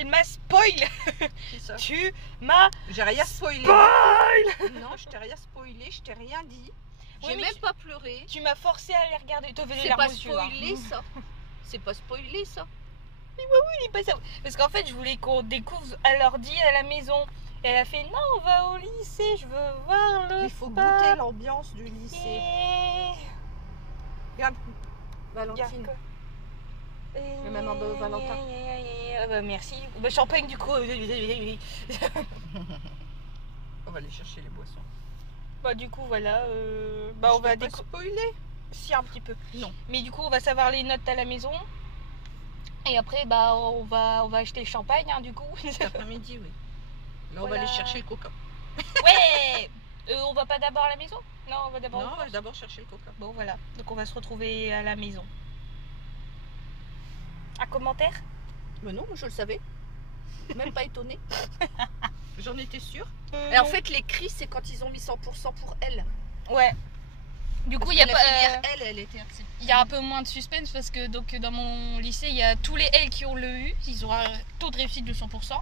Elle m'a spoil. Tu m'as... J'ai rien spoilé. Spoil. Non, je t'ai rien spoilé, je t'ai rien dit. Oui, J'ai mais même pas pleuré. Tu m'as forcé à les regarder. C'est pas spoilé ça. C'est pas spoilé ça. Parce qu'en fait, je voulais qu'on découvre à l'ordi à la maison. Et elle a fait non, on va au lycée, je veux voir le Il faut spa. goûter l'ambiance du lycée. Et... Regarde, Valentine. Et... même un beau Valentin. Bah, merci. Bah, champagne du coup. On va aller chercher les boissons. Bah du coup voilà. Bah on va spoiler. Si un petit peu. Non. Mais du coup on va savoir les notes à la maison. Et après bah on va acheter le champagne hein, du coup. Cet après-midi oui. Là on va aller chercher le coca. Ouais. On va pas d'abord à la maison? Non, on va d'abord. Non, on va d'abord chercher le coca. Bon voilà. Donc on va se retrouver à la maison. Un commentaire? Mais non, moi je le savais. Même pas étonnée. J'en étais sûre. Et en fait les cris c'est quand ils ont mis 100% pour elle. Ouais. Du coup, il y a pas. Elle était acceptée. Il y a un peu moins de suspense parce que donc dans mon lycée, il y a tous les L qui ont le U, ils ont un taux de réussite de 100%.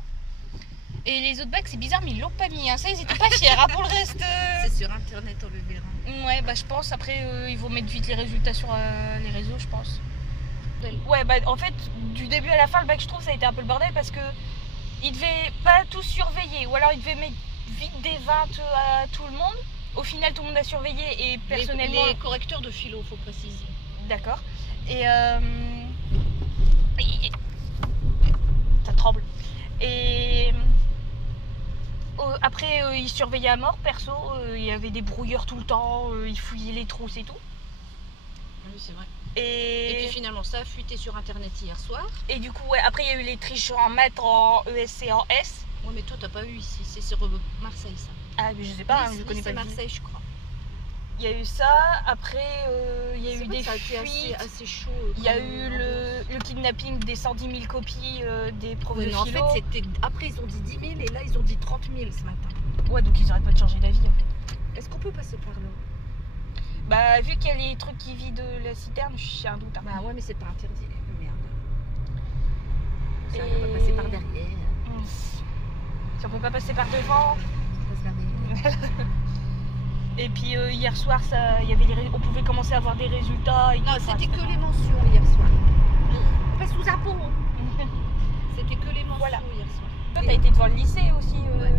Et les autres bacs, c'est bizarre, mais ils l'ont pas mis. Hein. Ça, ils étaient pas fiers. Hein, pour le reste. C'est sur internet, on le verra. Ouais, bah je pense. Après, ils vont mettre vite les résultats sur les réseaux, je pense. Ouais, bah en fait, du début à la fin, le bac, je trouve, ça a été un peu le bordel parce que ils devaient pas tout surveiller, ou alors ils devaient mettre vite des 20 à tout le monde. Au final, tout le monde a surveillé et personnellement... Les correcteurs de philo, faut préciser. D'accord. Et... Ça tremble. Et... Après, ils surveillaient à mort, perso. Il y avait des brouilleurs tout le temps. Ils fouillaient les trousses et tout. Oui, c'est vrai. Et puis finalement, ça a fuité sur internet hier soir. Et du coup, ouais, après, il y a eu les triches en maths, en ESC, en S. Ouais, mais toi, t'as pas eu ici. C'est sur Marseille, ça. Ah, mais je sais pas, oui, je connais pas Marseille, je crois. Il y a eu ça, après il y a eu des fuites, assez chaud. Il y a eu le kidnapping des 110 000 copies des profs de philo. En fait, après ils ont dit 10 000 et là ils ont dit 30 000 ce matin. Ouais, donc ils arrêtent pas de changer d'avis en fait. Est-ce qu'on peut passer par là? Bah, vu qu'il y a les trucs qui vident la citerne, j'ai un doute. Hein. Bah ouais, mais c'est pas interdit. Merde. Ça, on va passer par derrière. Si on peut pas passer par devant. Et puis hier soir, y avait on pouvait commencer à avoir des résultats. Et non, c'était que les mentions hier soir. On passe sous un pont. C'était que les mentions hier soir. Toi, t'as été devant le lycée aussi. Ouais.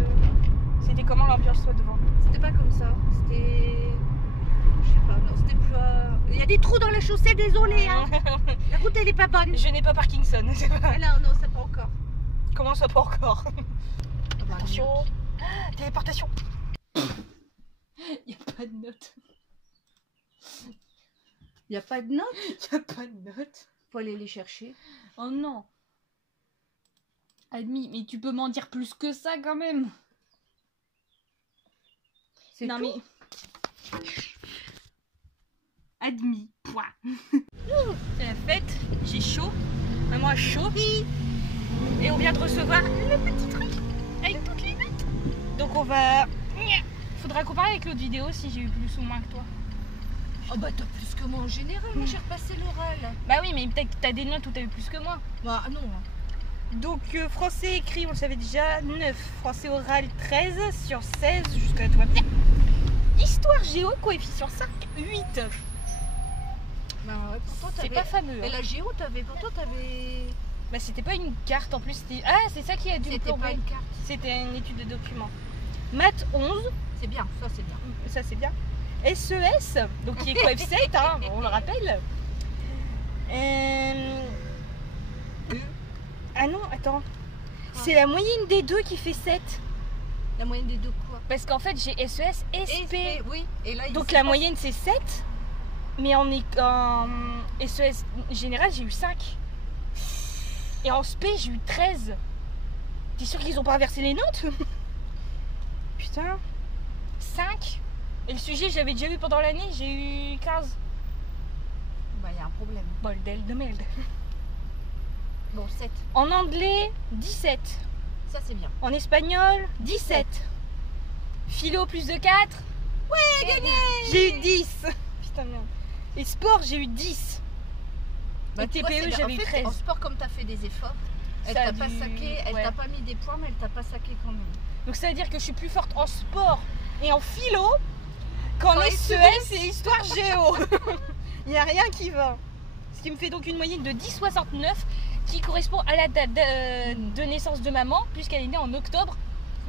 C'était comment l'ambiance toi devant? C'était pas comme ça. C'était... Je sais pas, non, c'était plus... Il y a des trous dans la chaussée, désolé. Hein. La route, elle est pas bonne. Je n'ai pas Parkinson. Pas... Non, c'est pas encore. Comment ça, pas encore? Attention. Téléportation. Il n'y a pas de notes. Il n'y a pas de notes? Il n'y a pas de notes. Faut aller les chercher. Oh non. Admis, mais tu peux m'en dire plus que ça quand même. C'est non tout? Mais... Admis, point. C'est la fête, j'ai chaud. Maman a chaud. Et on vient de recevoir le petit truc avec toutes les notes. Donc on va... Faudra comparer avec l'autre vidéo si j'ai eu plus ou moins que toi. Oh bah t'as plus que moi en général, moi j'ai repassé l'oral. Bah oui, mais peut-être que t'as des notes où t'as eu plus que moi. Bah non. Donc français écrit, on le savait déjà, 9. Français oral 13 sur 16, jusqu'à là tout va bien. Histoire géo, coefficient 5, 8. Bah ouais, pourtant c'est pas fameux. Mais la géo, pourtant t'avais... Bah c'était pas une carte en plus, c'était... Ah, c'est ça qui a dû me plomber. C'était pas une carte. C'était une étude de document. Maths 11. C'est bien, ça c'est bien. Ça c'est bien. SES, donc qui est coef 7, hein, on le rappelle. Ah non, attends. C'est la moyenne des deux qui fait 7. La moyenne des deux quoi? Parce qu'en fait j'ai SES, SP. Oui. Et là, donc la moyenne c'est 7. Mais en SES général j'ai eu 5. Et en SP j'ai eu 13. T'es sûr qu'ils ont pas inversé les notes? Putain. 5. Et le sujet j'avais déjà eu pendant l'année, j'ai eu 15. Bah y a un problème. Bordel de merde. Bon, 7. En anglais, 17. Ça c'est bien. En espagnol, 17. Philo plus de 4. Ouais, gagné. J'ai eu 10. Putain merde. Et sport, j'ai eu 10. Bah, et TPE, j'avais eu 13. En sport, comme t'as fait des efforts. Elle Ça a t'a pas dû- saqué, elle ouais. t'a pas mis des points, mais elle t'a pas saqué quand même. Donc ça veut dire que je suis plus forte en sport et en philo qu'en Qu'en SES et histoire géo. Il n'y a rien qui va. Ce qui me fait donc une moyenne de 10,69 qui correspond à la date de naissance de maman puisqu'elle est née en octobre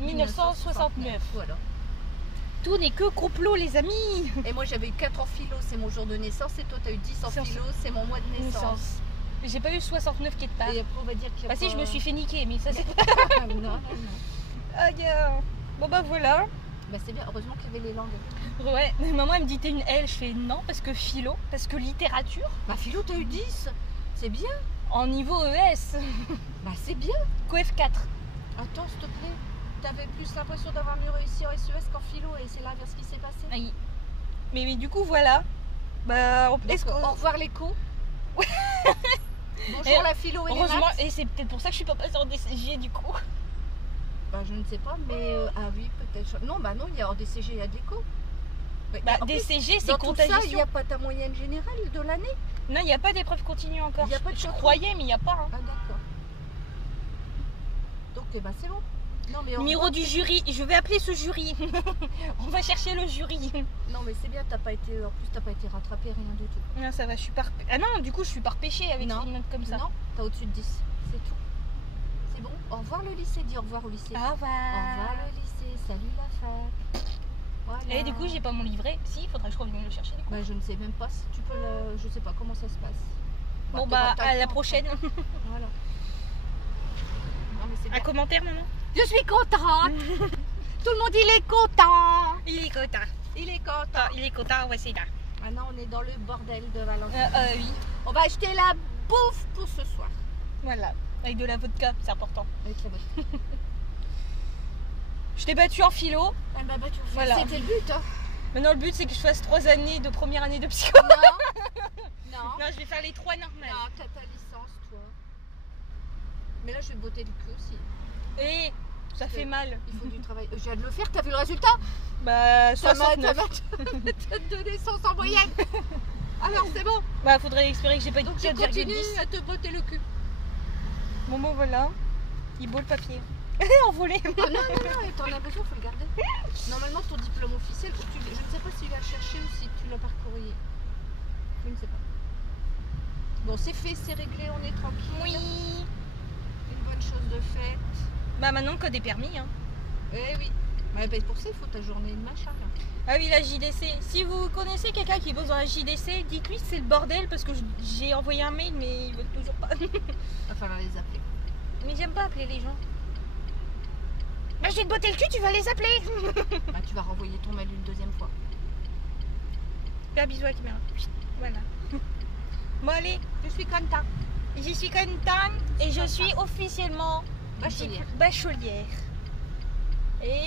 1969. Voilà. Tout n'est que complot les amis. Et moi j'avais eu 4 en philo, c'est mon jour de naissance, et toi t'as eu 10 en C'est en- philo, c'est mon mois de naissance. Naissance. J'ai pas eu 69 qui est de part. Et après on va dire qu'il y a Bah si, pas- je me suis fait niquer, mais ça c'est pas... non, non, non. Aïe. Bon bah voilà. Bah c'est bien, heureusement qu'il y avait les langues. Ouais, maman elle me dit t'es une L, je fais non parce que philo, parce que littérature, Bah philo t'as eu 10, c'est bien. en niveau ES, Bah c'est bien. coef 4. Attends s'il te plaît, t'avais plus l'impression d'avoir mieux réussi en SES qu'en philo, et c'est l'inverse qui s'est passé. Aïe. Mais du coup voilà. Bah est-ce Donc, qu'on- au revoir l'écho. Bonjour Et la philo et les heureusement, maths. et c'est peut-être pour ça que je suis pas passée en DCG du coup. Bah je ne sais pas, mais ah oui peut-être. Non bah non, il y a en DCG, il y a de l'écho. Mais Bah en plus, DCG c'est dans tout ça, il contagion. n'y a pas ta moyenne générale de l'année. Non, il n'y a pas d'épreuve continue encore. Il y a pas de je contrôle. croyais mais il n'y a pas. Hein. Ah d'accord. Donc eh ben c'est bon. Non mais au Numéro revoir. du jury, je vais appeler ce jury. On va chercher le jury. Non mais c'est bien, t'as pas été, en plus t'as pas été rattrapé, rien du tout. Non, ça va, je suis pas repê- Ah non, du coup, je suis pas repêchée avec Non. une note comme ça. Non, t'as au-dessus de 10, c'est tout. C'est bon. Au revoir le lycée, dis au revoir au lycée. Au revoir. Au revoir le lycée, salut la fac. Voilà. Et du coup, j'ai pas mon livret. Si, il faudrait que je revienne le chercher. Du coup. Bah, je ne sais même pas si tu peux le... Je sais pas comment ça se passe. Bon, t'auras bah, pas à le la temps, prochaine. Voilà. Non mais c'est Un bien. commentaire maintenant. Je suis contente. Tout le monde il est content. Il est content. Il est content. Ah, il est content, ouais, c'est là. Maintenant on est dans le bordel de Valentin. Oui. On va acheter la bouffe pour ce soir. Voilà. Avec de la vodka, c'est important. Avec la bouffe. Je t'ai battu en philo. Ah bah, tu fais. Voilà. C'était le but. Hein. Maintenant, le but, c'est que je fasse 3 années de première année de psycho. Non. Non. Non, je vais faire les 3 normales. Non, t'as ta licence, toi. Mais là, je vais me botter le cul aussi. Et ça fait mal. Il faut du travail. Je viens de le faire, t'as vu le résultat? Bah, Ça m'a 69. donné 100 en moyenne. Alors, c'est bon. Bah, faudrait espérer que j'ai pas eu Donc, tu continues 4,10. à te botter le cul. Bon, bon, voilà. Il beau le papier. Envolé. Oh, non, non, t'en as besoin, faut le garder. Normalement, ton diplôme officiel, je ne sais pas si tu l'as cherché ou si tu l'as par courrier. Je ne sais pas. Bon, c'est fait, c'est réglé, on est tranquille. Oui. Une bonne chose de faite. Bah, maintenant, code est permis. Hein. Eh oui. Ouais, bah, pour ça, il faut ta journée de machin. Là. Ah oui, la JDC. Si vous connaissez quelqu'un qui bosse dans la JDC, dites-lui que c'est le bordel parce que j'ai envoyé un mail, mais ils veulent toujours pas. Il va falloir les appeler. Mais j'aime pas appeler les gens. Bah, je vais te botter le cul, tu vas les appeler. Bah, tu vas renvoyer ton mail une deuxième fois. Fais un bisou à la caméra. Voilà. Bon, allez, Je suis contente. j'y suis contente et je suis officiellement Bachelière. bachelière. Et